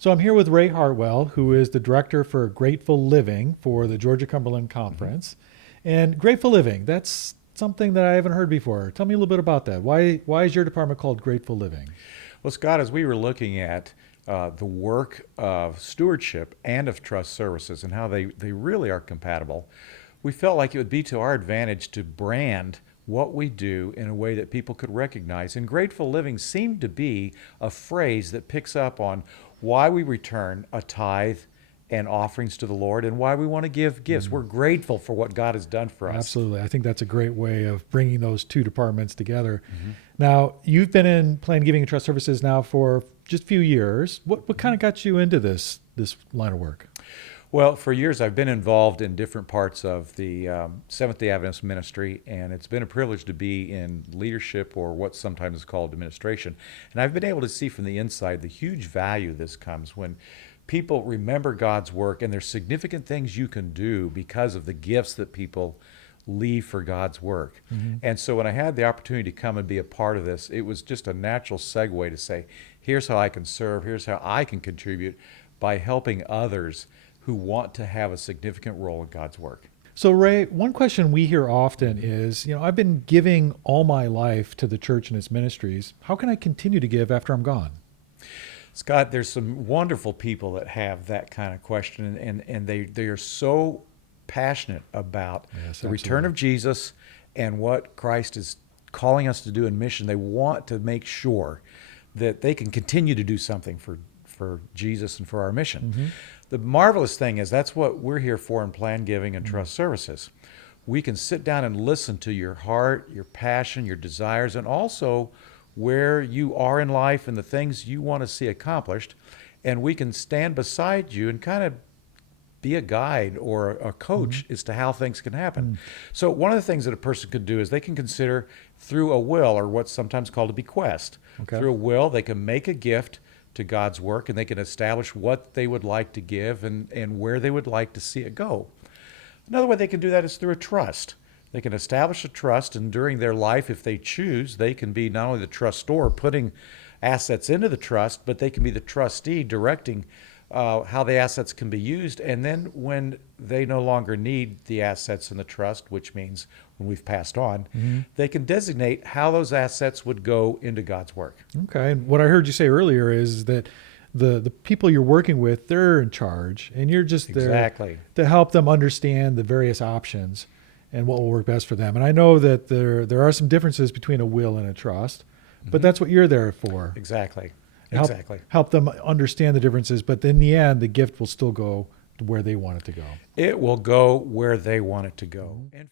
So I'm here with Ray Hartwell, who is the director for Grateful Living for the Georgia Cumberland Conference. And Grateful Living, that's something that I haven't heard before. Tell me a little bit about that. Why is your department called Grateful Living? Well, Scott, as we were looking at the work of stewardship and of trust services and how they really are compatible, we felt like it would be to our advantage to brand what we do in a way that people could recognize. And grateful living seemed to be a phrase that picks up on why we return a tithe and offerings to the Lord and why we want to give gifts. We're grateful for what God has done for us. Absolutely. I think that's a great way of bringing those two departments together. Now, you've been in Plan Giving and Trust Services now for just a few years. What kind of got you into this line of work? Well, for years I've been involved in different parts of the Seventh-day Adventist ministry, and it's been a privilege to be in leadership or what sometimes is called administration. And I've been able to see from the inside the huge value this comes when people remember God's work, and there's significant things you can do because of the gifts that people leave for God's work. And so when I had the opportunity to come and be a part of this, it was just a natural segue to say, here's how I can serve, here's how I can contribute by helping others who want to have a significant role in God's work. So, Ray, one question we hear often is, I've been giving all my life to the church and its ministries. How can I continue to give after I'm gone? Scott, there's some wonderful people that have that kind of question, and they are so passionate about Yes, the return absolutely. of Jesus and what Christ is calling us to do in mission. They want to make sure that they can continue to do something for Jesus and for our mission. The marvelous thing is that's what we're here for in Plan Giving and Trust Services. We can sit down and listen to your heart, your passion, your desires, and also where you are in life and the things you want to see accomplished. And we can stand beside you and kind of be a guide or a coach as to how things can happen. So one of the things that a person could do is they can consider through a will, or what's sometimes called a bequest. Okay. Through a will, they can make a gift to God's work, and they can establish what they would like to give and where they would like to see it go. Another way they can do that is through a trust. They can establish a trust, and during their life, if they choose, they can be not only the trustor putting assets into the trust, but they can be the trustee directing how the assets can be used. And then when they no longer need the assets in the trust, which means when we've passed on, they can designate how those assets would go into God's work. Okay. And what I heard you say earlier is that the people you're working with, they're in charge, and you're just there Exactly. to help them understand the various options and what will work best for them. And I know that there are some differences between a will and a trust, but that's what you're there for. Exactly. Help, Exactly. help them understand the differences, but in the end, the gift will still go to where they want it to go. It will go where they want it to go. And